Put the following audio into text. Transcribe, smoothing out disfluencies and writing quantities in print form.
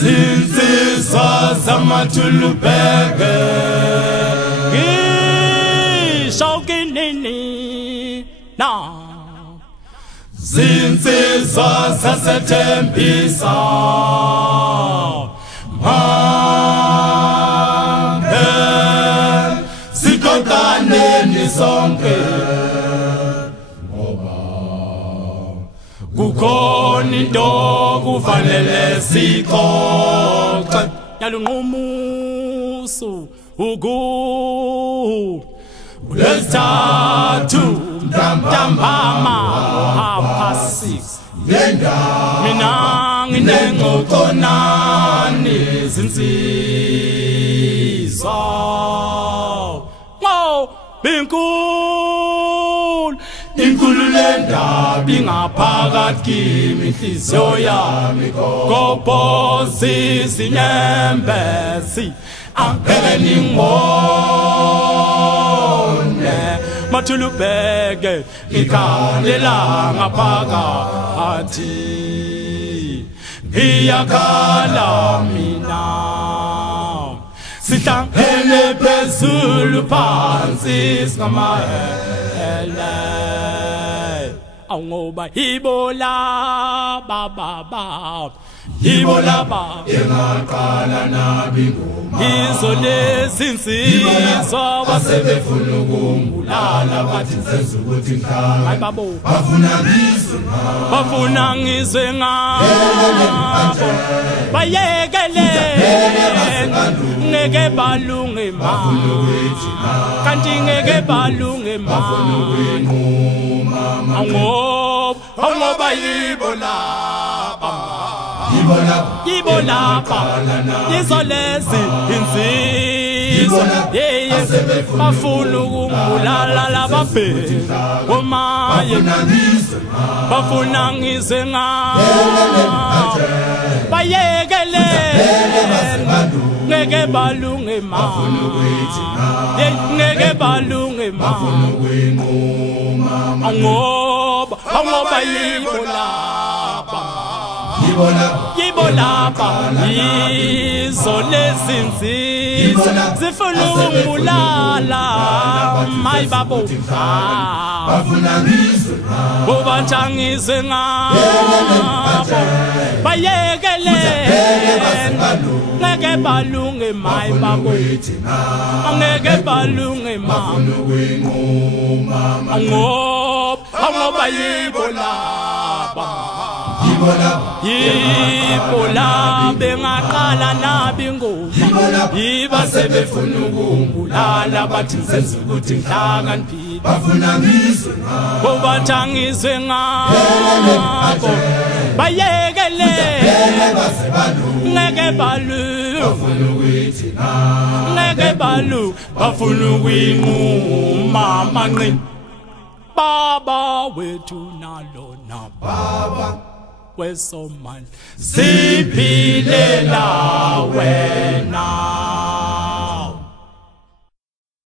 Zinsizwa zamathulubheke ngishokinini na zinsizwa zasethembisa mhambe siqoqaneni sonke kukhona into kufanele sixoxe yalunqumuso uLesithathu ntambama half-past 6 mina nginengxoxo nani zinsizwa inkulu lendaba ingaphakathi kimi inhliziyo yami ngobhosisi inyembezi angeke ningibone mathulubheke ngikhalela ngaphakathi ngiyakhala mina sihlangene phezulu phansi singamahele ngoba ibola baba ibola baba engaqala nabingoma izolezinsizwa wasebefuna ukungibulala bathi senze ukuthi ngikhaya hayi babo bafuna ngizwe ngabo bayekele ngeke balunge ma kanti ngeke balunge ma ngoba ibola izolezi insizwa bafuna ukungibulala lababheki omaye bafuna ngizwe ngabo bayekele ngeke balunge ma ngeke balunge ma ngoba ibola izolezinsizwa zifuna ukungibulala mayi babo bobathi ngizwe ngabo bayekele ngeke balunge mayi babo ngeke balunge ma ngoba ibola bengaqala nabingoma iba sebefuna ukungibulala bathi senze ukuthi ngihlakaniphi bafuna ngizwe ngabo bathi ngizwe ngabo bayekele ngeke balu bafuna ukuthi ngeke balu bafuna ukuyinquma manqini baba wethu nalona baba wesomali siphilela wena